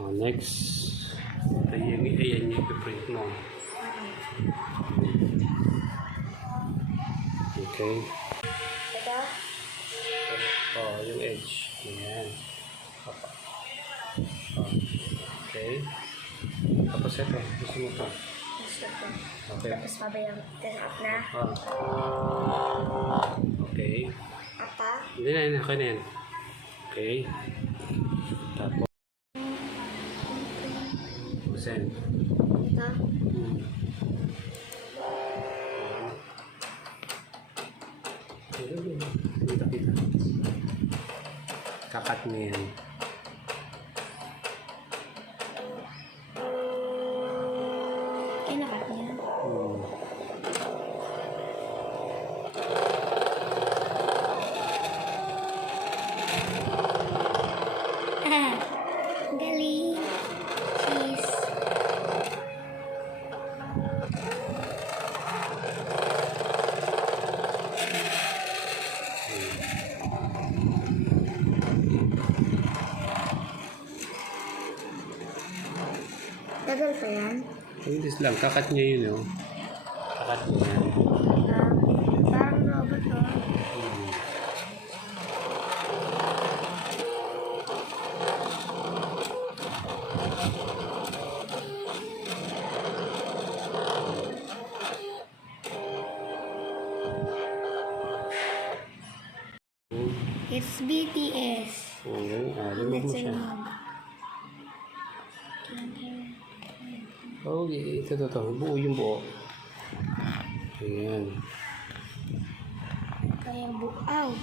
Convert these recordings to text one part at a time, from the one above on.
Next. Ayan yung i-print mo. Okay. Ito? Yung edge. Ayan. Okay. Tapos ito. Gusto mo ito. Gusto ko. Okay. Tapos pabayang test na. Okay. Apa? Hindi na. Okay na yan. Okay. Tapos. Send. Ito? Kita. Kakat mo yan. Ay, nakat niya. Galing. Cheese. Tagal pa yan? English lang. Kakat niya yun, oh. Kakat niya yan. Parang robot, oh. It's BTS. Lumag mo siya. Ito. Buo yung buo. Ayan. Kaya buaw.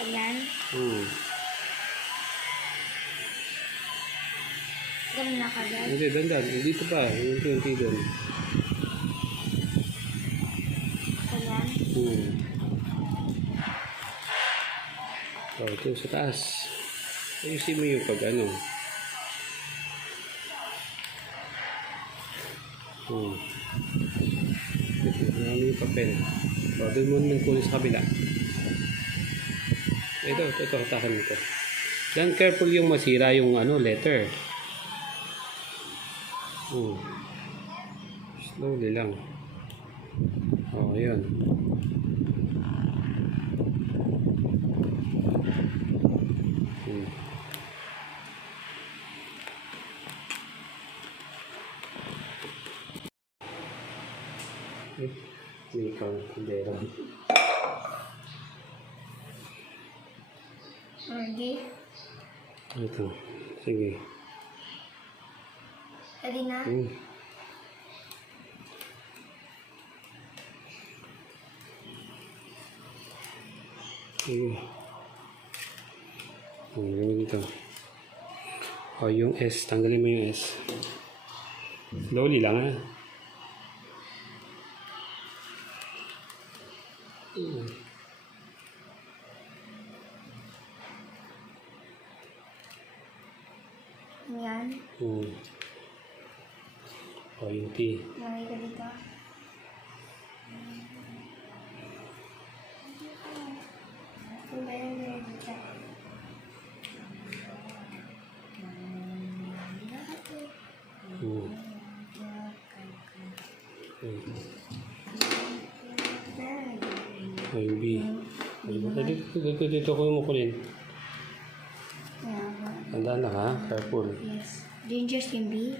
Ayan. Ganun na kagad. Hindi, dandan. Dito pa. Yung doon. Ayan. Ito sa taas. Ayusin mo yung pag ano. Ito yung papel. Doon mo naman kunin sa kabila. Ito, hatakan mo ito. Then careful yung masira yung letter. Slowly lang. Yun. May kandero. Okay. Ito. Sige. Ready na? Sige. Gawin dito. Yung S. Tanggalin mo yung S. Slowly lang, ha? Ayan. Yung T. Lagay ko dito. Yung B. Dito ko yung mukulin. Tandaan na, ha? Careful. Yes. Dangerous yung B?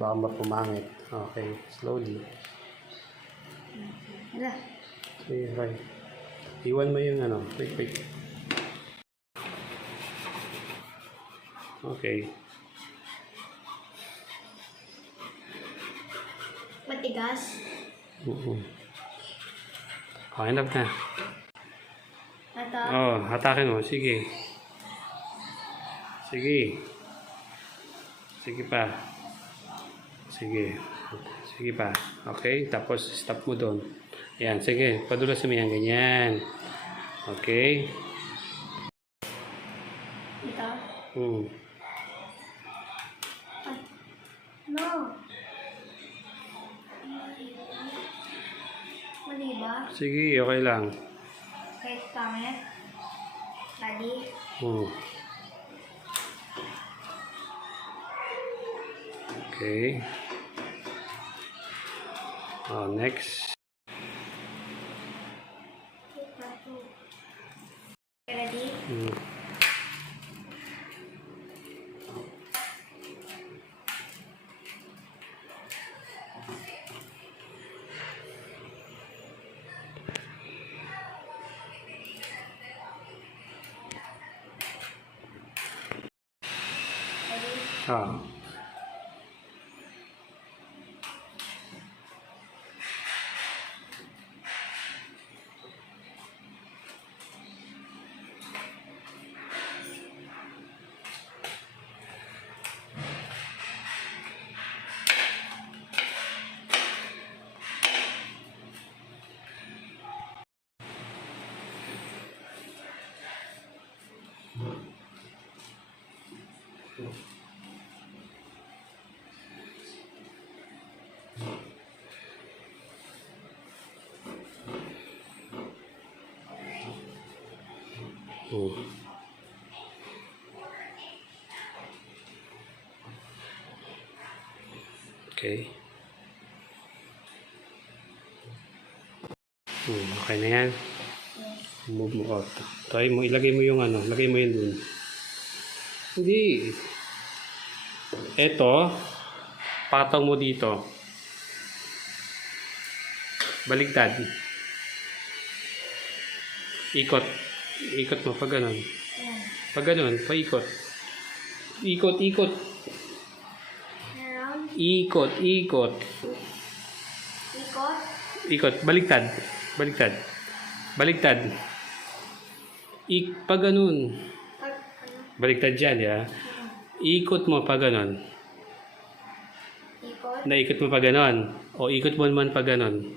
Baka mapumangit. Okay. Slowly. Hala. Sige, okay. Iwan mo yung Wait. Okay. Matigas? Okay, enough na. Ito? Hatakin mo. Sige. Sige pa. Sige pa. Okay, tapos stop mo doon. Yan, sige. Padulasin mo yan. Ganyan. Okay. Ito? No. Mali ba? Sige, okay lang. Okay. Stomach. Body. Hmm. Okay. Next. Ready? Hmm. Ready? Ah. Hmm. Okay. Okay na yan. Move mo out. Try mo, ilagay mo yung ano, lagay mo yun dun. Hindi. Eto, patong mo dito. Baligtad. Ikot. Ikot mo, pag ganun. Ayan. Pag ganun, paikot. Ikot, ikot. Around. Ikot, ikot. Ikot. Ikot, baligtad. Baligtad. Baligtad. Pag ganun. Pag ano? Baligtad dyan, ya. Ikot mo pag ganun. Ikot. Naikot mo pag ganun. O ikot mo naman pag ganun.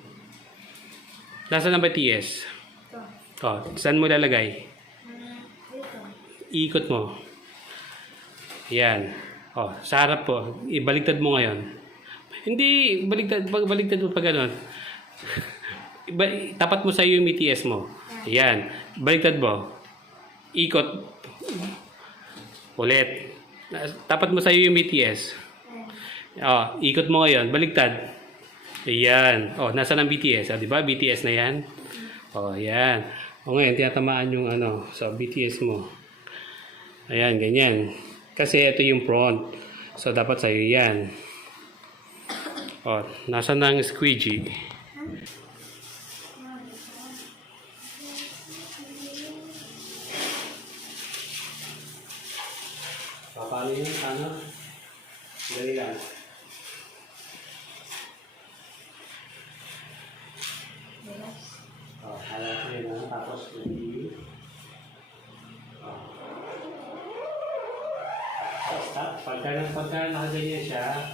Nasaan ang BTS? Ito. O, saan mo lalagay? Dito. Ikot mo. Yan. O, sa harap po. Ibaligtad mo ngayon. Hindi, baligtad mo pag ganun. Tapat mo sa iyo yung BTS mo. Yan. Baligtad mo. Ikot. Ulit. Tapat mo sa iyo yung BTS. Ayan. Ikot mo ngayon. Baligtad. Ayan. Nasaan ang BTS? Di ba? BTS na yan. Yan. Ngayon, tinatamaan yung ano, sa BTS mo. Ayan, ganyan. Kasi ito yung front. So, dapat sa'yo yan. Nasaan ang squeegee? Paano yun? Ano? Dali lang. Harap ko yun, ha? Tapos ready. Stop. Pagka nakaganyan siya,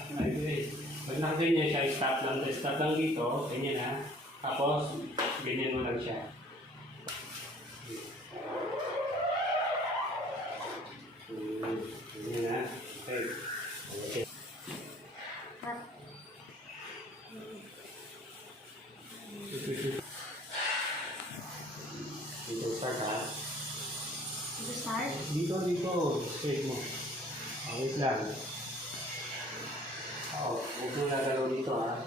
pag nakaganyan siya, stop lang. Stop lang dito, ganyan ha. Tapos, ganyan mo lang siya. Ganyan ha. Okay. Okay. Cut. Dito start ha. Dito start. Dito. Straight mo. Wait lang. Huwag mo nagalaw dito ha.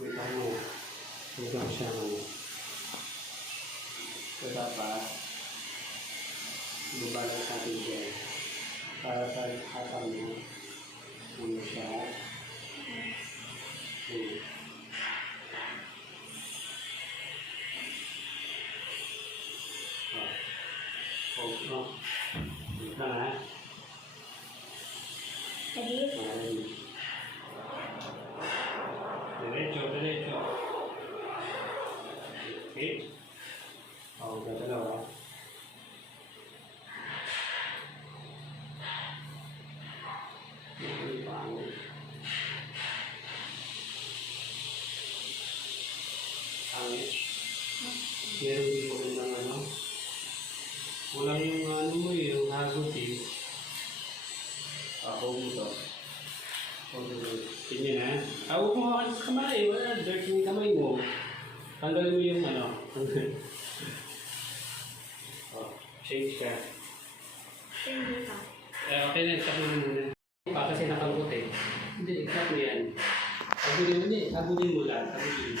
Wait lang mo. Wait lang siya mo. So dapat, lubalan natin dyan. Para sa hatang mo. Ano siya? Wait lang ha. Ready? Diretso. Okay. Gagalaw ha. Meron din mo ng ano. Kulang yung ano mo eh, yung hagot eh. Ako mo to. Ganyan ha. Huwag mo hawakan sa kamay. Wala, dirt yung kamay mo. Tanggalin mo yung ano. Oh, change ka. Hindi ka. Okay na, stop mo muna. Pa kasi nakalukot eh. Hindi, stop mo yan. Agulin mo din. Agulin mo lang. Agulin mo.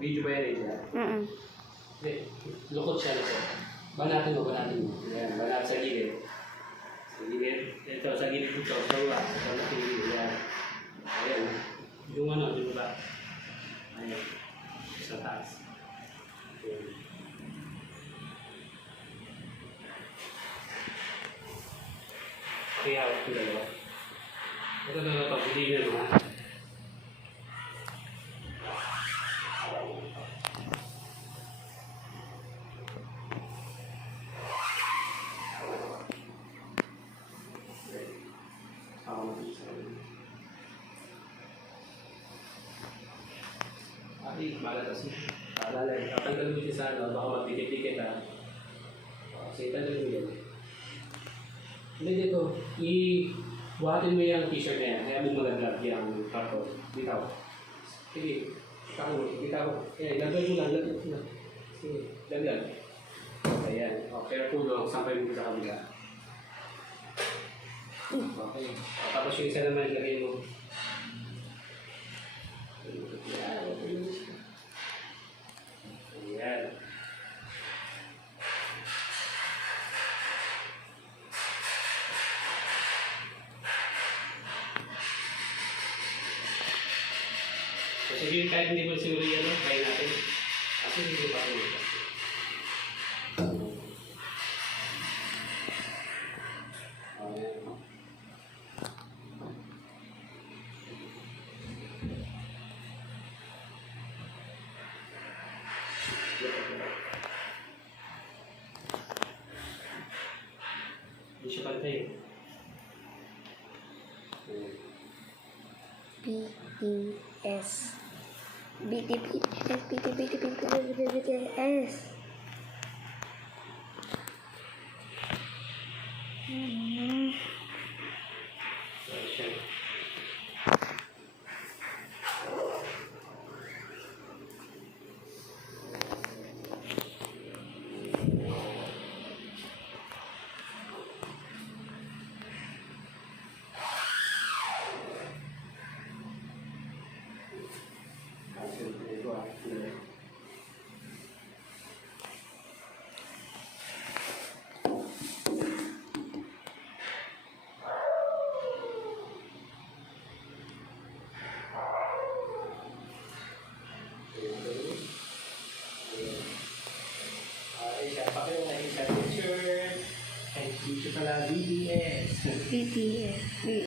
Video ba yan eh? Hindi, lukot siya. Banatin mo. Yan, banat sa gilid. Sa gilid. Ito, sa gilid dito. Sa baba. Sa gilid. Yan. Ayan. Yung ano, yung baba. Ayan. Sa taas. Ayan. Kaya ako dalawa. Ito na pagbilingan mo ha. Ay, malatas mo. Alala, tatanggal mo siya sa ano, baka magdikit-dikit ha. Sige, tanggal mo yan. Hindi dito, buhatin mo yung t-shirt na yan. Kaya mo malaglag yung karton. Bitaw. Sige, bitaw. Kaya, lagay mo lang. Sige, lagyan. Ayan. O, careful lang. Sampay mo sa kabila. Okay. O, tapos yung isa naman, lagay mo. Ayan. Sige, kahit hindi mo siguro yan, try natin. Kasi hindi pa rin. Hindi siya pantay. BTS. BTS. Picture pala, BTS. BTS.